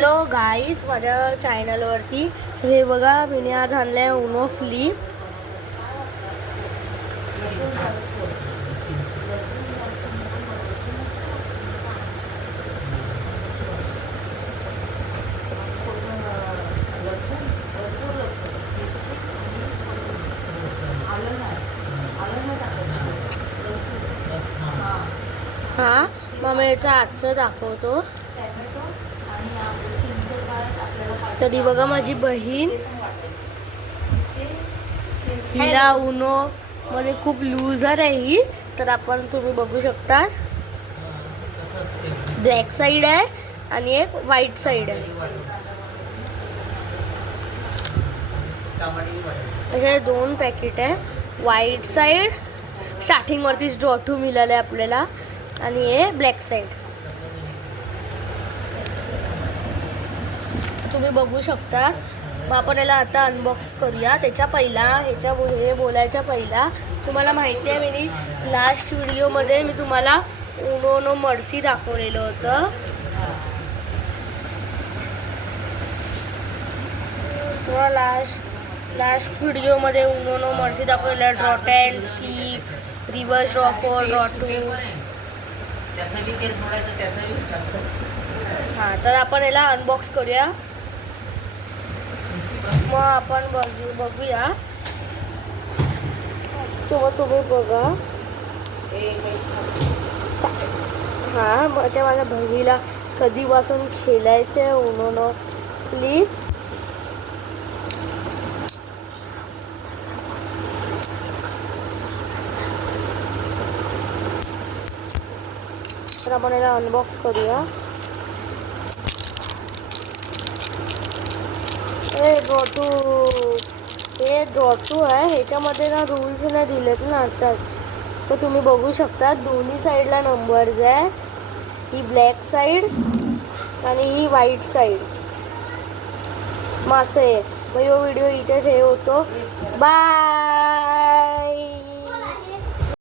Hello गाईस, माझ्या चॅनलवरती हे बघा, मी आज आणलं आहे उनो फ्लिप. हा मग मी याचं आजचं दाखवतो. तरी बघा, माझी बहीण हिला उनो मध्ये खूप लूजर आहे ही. तर आपण तुम्ही बघू शकता, ब्लॅक साईड आहे आणि एक व्हाईट साईड आहे. असे 2 पॅकेट आहे. व्हाईट साईड स्टार्टिंग वरतीच ड्रॉ टू मिळाले आपल्याला आणि हे ब्लॅक साईड तुम्ही बघू शकता. मग आपण याला आता अनबॉक्स करूया. त्याच्या पहिला हे बोलायच्या पहिला, तुम्हाला माहिती आहे मी लास्ट व्हिडिओमध्ये मी तुम्हाला उनो मर्सी दाखवलेलं होतं. तुम्हाला लास्ट व्हिडिओमध्ये उनो मर्सी दाखवलेलं, draw 10 skip, reverse draw 4, draw 2. हां, तर आपण याला अनबॉक्स करूया. मग आपण बघूया. तुम्ही बघा. हां, मग ते माझ्या बहिणीला कधीपासून खेळायचं आहे उनो फ्लिप. तर आपण याला अनबॉक्स करूया. हे ड्रॉ टू आहे. ह्याच्यामध्ये ना रूल्स नाही दिलेत ना आताच. तर तुम्ही बघू शकता, दोन्ही साईडला नंबर्स आहे. ही ब्लॅक साईड आणि ही व्हाईट साईड. मग असं आहे. मग हा व्हिडिओ इथेच हे होतो. बाय.